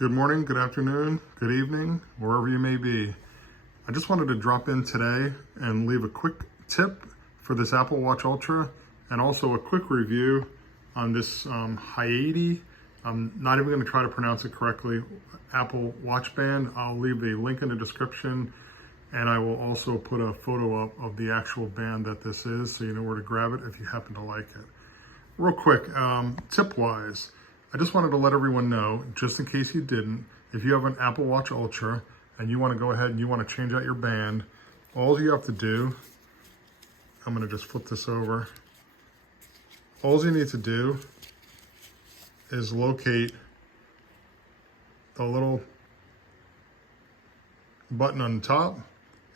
Good morning, good afternoon, good evening, wherever you may be. I just wanted to drop in today and leave a quick tip for this Apple Watch Ultra and also a quick review on this Hyade. I'm not even going to try to pronounce it correctly, Apple Watch Band. I'll leave a link in the description, and I will also put a photo up of the actual band that this is so you know where to grab it if you happen to like it. Real quick, tip-wise, I just wanted to let everyone know, just in case you didn't, if you have an Apple Watch Ultra and you want to go ahead and you want to change out your band, all you have to do, I'm going to just flip this over. All you need to do is locate the little button on the top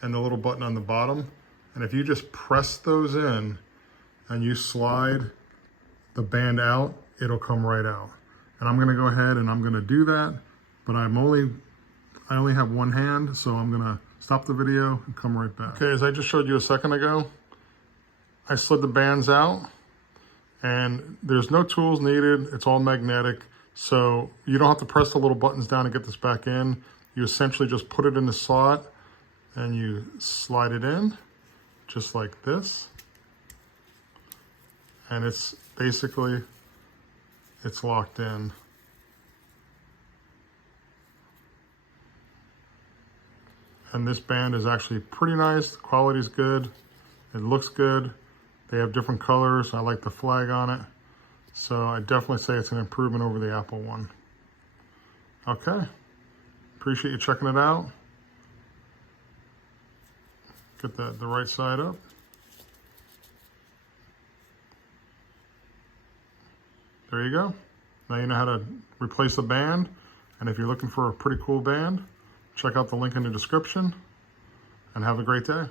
and the little button on the bottom. And if you just press those in and you slide the band out, it'll come right out. And I'm gonna go ahead and I'm gonna do that, but I only have one hand, so I'm gonna stop the video and come right back. Okay, as I just showed you a second ago, I slid the bands out and there's no tools needed. It's all magnetic. So you don't have to press the little buttons down to get this back in. You essentially just put it in the slot and you slide it in just like this. And it's basically, it's locked in. And this band is actually pretty nice. The quality's good. It looks good. They have different colors. I like the flag on it. So I definitely say it's an improvement over the Apple one. Okay. Appreciate you checking it out. Get the right side up. There you go. Now you know how to replace the band. And if you're looking for a pretty cool band, check out the link in the description and have a great day.